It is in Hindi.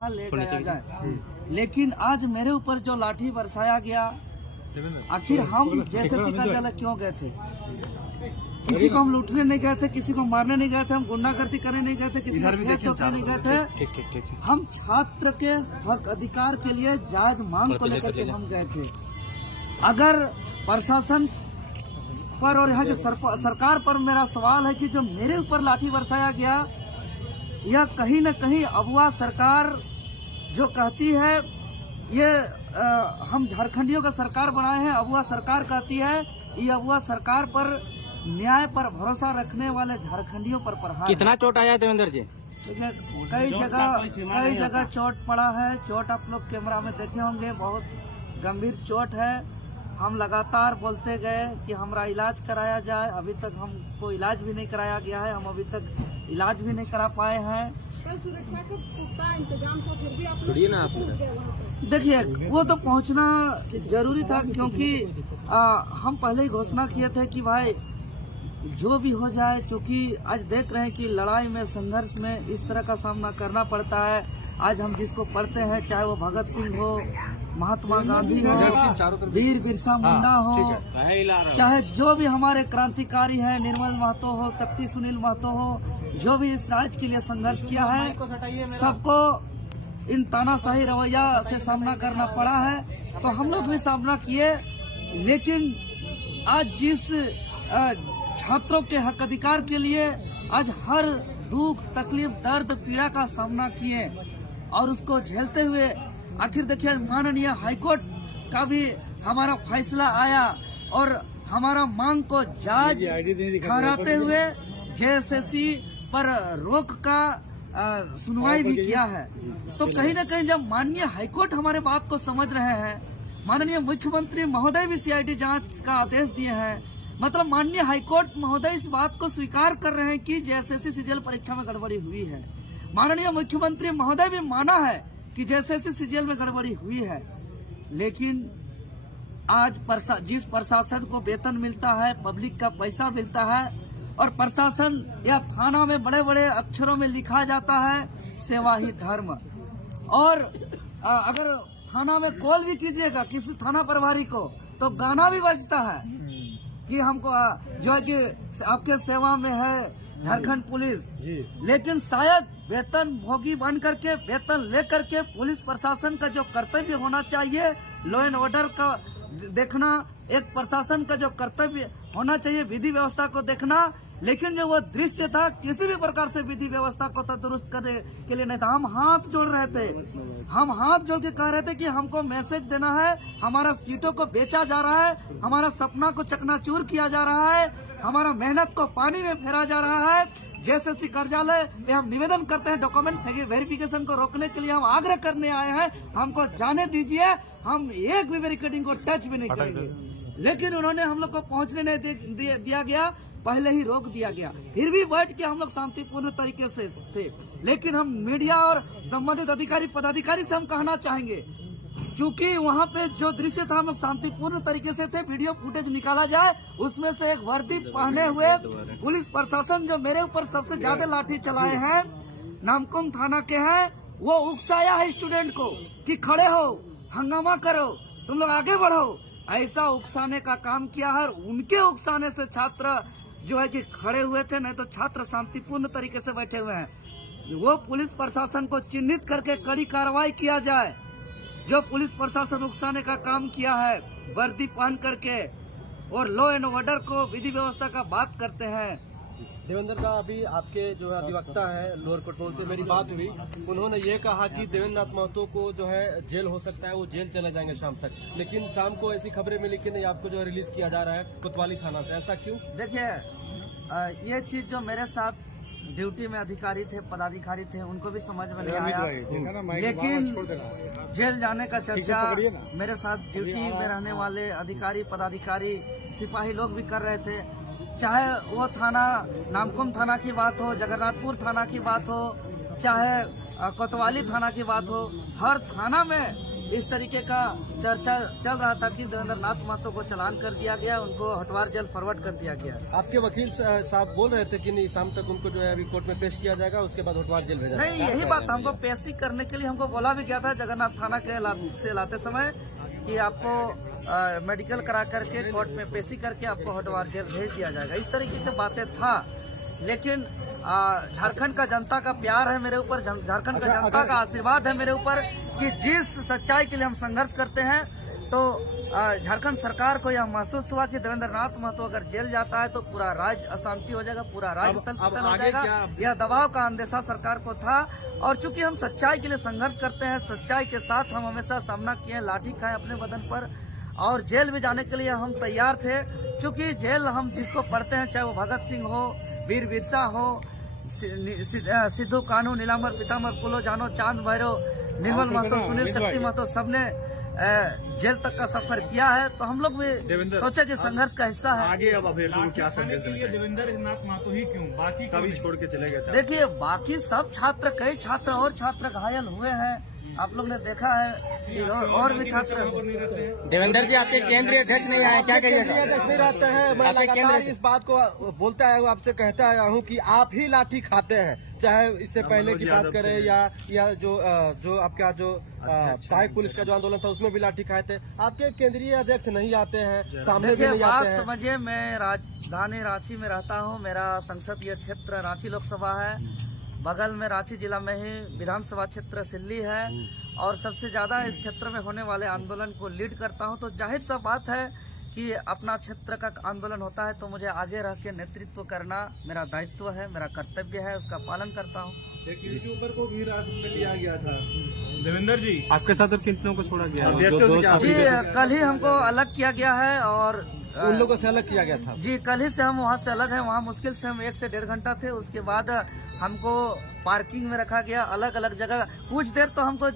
ले जाया जाए, लेकिन आज मेरे ऊपर जो लाठी बरसाया गया, आखिर हम जेएसएससी कार्यालय क्यों गए थे? किसी को हम लूटने नहीं गए थे, किसी को मारने नहीं गए थे, हम गुंडागर्दी करने नहीं गए थे, किसी को खेत जोतने नहीं गए थे। हम छात्र के हक अधिकार के लिए जायज मांग को लेकर के हम गए थे। अगर प्रशासन पर और यहाँ की सरकार पर मेरा सवाल है कि जो मेरे ऊपर लाठी बरसाया गया, यह कहीं न कहीं अगुआ सरकार जो कहती है, ये हम झारखंडियों का सरकार बनाए हैं, अगुआ सरकार कहती है, ये अगुआ सरकार पर न्याय पर भरोसा रखने वाले झारखंडियों पर प्रहार। कितना चोट आया देवेंद्र जी? कई जगह चोट पड़ा है। चोट आप लोग कैमरा में देखे होंगे, बहुत गंभीर चोट है। हम लगातार बोलते गए कि हमारा इलाज कराया जाए, अभी तक हमको इलाज भी नहीं कराया गया है, हम अभी तक इलाज भी नहीं करा पाए हैं। सुरक्षा का पुख्ता इंतजाम था, फिर भी आप देखिए, वो तो पहुंचना जरूरी था, क्योंकि हम पहले ही घोषणा किए थे कि भाई जो भी हो जाए, क्योंकि आज देख रहे हैं कि लड़ाई में, संघर्ष में इस तरह का सामना करना पड़ता है। आज हम जिसको पढ़ते हैं, चाहे वो भगत सिंह हो, महात्मा गांधी हो, वीर बिरसा मुंडा हो, चाहे जो भी हमारे क्रांतिकारी हैं, निर्मल महतो हो, शक्ति सुनील महतो हो, जो भी इस राज्य के लिए संघर्ष किया है, सबको इन तानाशाही रवैया से सामना करना पड़ा है। तो हम लोग भी सामना किए, लेकिन आज जिस छात्रों के हक अधिकार के लिए आज हर दुख, तकलीफ, दर्द, पीड़ा का सामना किए और उसको झेलते हुए आखिर देखिए माननीय हाईकोर्ट का भी हमारा फैसला आया और हमारा मांग को जायज ठहराते हुए जेएसएससी पर रोक का सुनवाई भी किया है। तो कहीं न कहीं जब माननीय हाईकोर्ट हमारे बात को समझ रहे हैं, माननीय मुख्यमंत्री महोदय भी सीआईडी जांच का आदेश दिए हैं, मतलब माननीय हाईकोर्ट महोदय इस बात को स्वीकार कर रहे हैं कि जेएसएससी सीजीएल परीक्षा में गड़बड़ी हुई है। माननीय मुख्यमंत्री महोदय भी माना है कि जेएसएससी सीजीएल में गड़बड़ी हुई है, लेकिन आज जिस प्रशासन को वेतन मिलता है, पब्लिक का पैसा मिलता है, और प्रशासन या थाना में बड़े बड़े अक्षरों में लिखा जाता है सेवा ही धर्म, और अगर थाना में कॉल भी कीजिएगा किसी थाना प्रभारी को तो गाना भी बजता है कि हमको जो है कि आपके सेवा में है झारखंड पुलिस। लेकिन शायद वेतन भोगी बन करके, वेतन लेकर के पुलिस प्रशासन का जो कर्तव्य होना चाहिए, लॉ एंड ऑर्डर का देखना, एक प्रशासन का जो कर्तव्य होना चाहिए, विधि व्यवस्था को देखना, लेकिन जो वो दृश्य था किसी भी प्रकार से विधि व्यवस्था को दुरुस्त करने के लिए नहीं था। हम हाथ जोड़ रहे थे, हम हाथ जोड़ के कह रहे थे कि हमको मैसेज देना है, हमारा सीटों को बेचा जा रहा है, हमारा सपना को चकनाचूर किया जा रहा है, हमारा मेहनत को पानी में फेरा जा रहा है। जेएसएससी कार्यालय में हम निवेदन करते हैं, डॉक्यूमेंट वेरिफिकेशन को रोकने के लिए हम आग्रह करने आए हैं, हमको जाने दीजिए, हम एक भी बैरिकेडिंग को टच भी नहीं करेंगे। लेकिन उन्होंने हम लोग को पहुंचने नहीं दिया गया, पहले ही रोक दिया गया। फिर भी बैठ के हम लोग शांतिपूर्ण तरीके से थे, लेकिन हम मीडिया और संबंधित अधिकारी पदाधिकारी से हम कहना चाहेंगे, क्योंकि वहाँ पे जो दृश्य था हम लोग शांतिपूर्ण तरीके से थे, वीडियो फुटेज निकाला जाए, उसमें से एक वर्दी पहने हुए पुलिस प्रशासन जो मेरे ऊपर सबसे ज्यादा लाठी चलाए हैं, नामकुम थाना के हैं, वो उकसाया है स्टूडेंट को कि खड़े हो, हंगामा करो, तुम लोग आगे बढ़ो, ऐसा उकसाने का काम किया है। उनके उकसाने से छात्र जो है कि खड़े हुए थे, नहीं तो छात्र शांतिपूर्ण तरीके से बैठे हुए हैं। वो पुलिस प्रशासन को चिन्हित करके कड़ी कार्रवाई किया जाए। जो पुलिस प्रशासन उकसाने का काम किया है वर्दी पहन करके और लॉ एंड ऑर्डर को, विधि व्यवस्था का बात करते हैं। देवेंद्र का अभी आपके जो है अधिवक्ता है लोअर कोर्ट से मेरी बात हुई, उन्होंने ये कहा कि देवेंद्र नाथ महतो को जो है जेल हो सकता है, वो जेल चले जाएंगे शाम तक, लेकिन शाम को ऐसी खबरें मिली कि नहीं आपको जो रिलीज किया जा रहा है कोतवाली थाना से, ऐसा क्यों? देखिए, ये चीज जो मेरे साथ ड्यूटी में अधिकारी थे, पदाधिकारी थे, उनको भी समझ में नहीं आया, लेकिन जेल जाने का चर्चा मेरे साथ ड्यूटी में रहने वाले अधिकारी, पदाधिकारी, सिपाही लोग भी कर रहे थे। चाहे वो थाना नामकुम थाना की बात हो, जगन्नाथपुर थाना की बात हो, चाहे कोतवाली थाना की बात हो, हर थाना में इस तरीके का चर्चा चल रहा था कि देवेंद्र नाथ महतो को चालान कर दिया गया, उनको हटवार जेल फॉरवर्ड कर दिया गया। आपके वकील साहब बोल रहे थे कि नहीं शाम तक उनको जो है अभी कोर्ट में पेश किया जाएगा, उसके बाद हटवार जेल भेजा नहीं, यही बात हमको पेशी करने के लिए हमको बोला भी गया था जगन्नाथ थाना के से लाते समय कि आपको मेडिकल करा करके कोर्ट में पेशी करके आपको हटवार जेल भेज दिया जाएगा। इस तरीके की बातें था, लेकिन झारखंड का जनता का प्यार है मेरे ऊपर, झारखंड का जनता का आशीर्वाद है मेरे ऊपर कि जिस सच्चाई के लिए हम संघर्ष करते हैं, तो झारखंड सरकार को यह महसूस हुआ कि देवेंद्र नाथ महतो अगर जेल जाता है तो पूरा राज्य अशांति हो जाएगा, पूरा राज्य तल हो जाएगा। यह दबाव का अंदेशा सरकार को था, और चूंकि हम सच्चाई के लिए संघर्ष करते हैं, सच्चाई के साथ हम हमेशा सामना किए, लाठी खाए अपने बदन पर, और जेल भी जाने के लिए हम तैयार थे। चूंकि जेल हम जिसको पढ़ते हैं, चाहे वो भगत सिंह हो, वीर बिरसा हो, सिद्धू कान्हू, नीलांबर पीताम्बर, फूलो जानो, चांद भैरव, निर्मल महतो, सुनील शक्ति महतो, सबने जेल तक का सफर किया है। तो हम लोग भी सोचे कि संघर्ष का हिस्सा है। आगे अब अभ्यर्थियों को क्या संदेश देना चाहिए? देवेंद्र नाथ महतो ही क्यों, बाकी सभी छोड़ के चले गए थे। देखिए, बाकी सब छात्र, कई छात्र और छात्र घायल हुए हैं, आप लोग ने देखा है, और भी छात्र। देवेंद्र जी आपके केंद्रीय अध्यक्ष नहीं आए, क्या कहिएगा? केंद्रीय अध्यक्ष नहीं रहते हैं, मैं लगातार इस बात को बोलता है, आपसे कहता आया हूँ कि आप ही लाठी खाते हैं, चाहे इससे पहले की बात करें या जो आपका जो सहायक पुलिस का जो आंदोलन था उसमें भी लाठी खाए थे। आपके केंद्रीय अध्यक्ष नहीं आते हैं, सामने भी नहीं आते हैं। समझिए, मैं राजधानी रांची में रहता हूँ, मेरा संसदीय क्षेत्र रांची लोकसभा है, बगल में रांची जिला में ही विधानसभा क्षेत्र सिल्ली है, और सबसे ज्यादा इस क्षेत्र में होने वाले आंदोलन को लीड करता हूं। तो जाहिर सा बात है कि अपना क्षेत्र का आंदोलन होता है तो मुझे आगे रह के नेतृत्व करना मेरा दायित्व है, मेरा कर्तव्य है, उसका पालन करता हूं। एक यूट्यूबर को भी हिरासत में लिया गया था। देवेंद्र जी आपके साथ और कितनों को छोड़ा गया? जी, कल ही हमको अलग किया गया है, और उन लोगों से अलग किया गया था। जी, कल ही से हम वहाँ से अलग हैं। वहाँ मुश्किल से हम 1 से 1.5 घंटा थे, उसके बाद हमको पार्किंग में रखा गया, अलग अलग जगह। कुछ देर तो हमको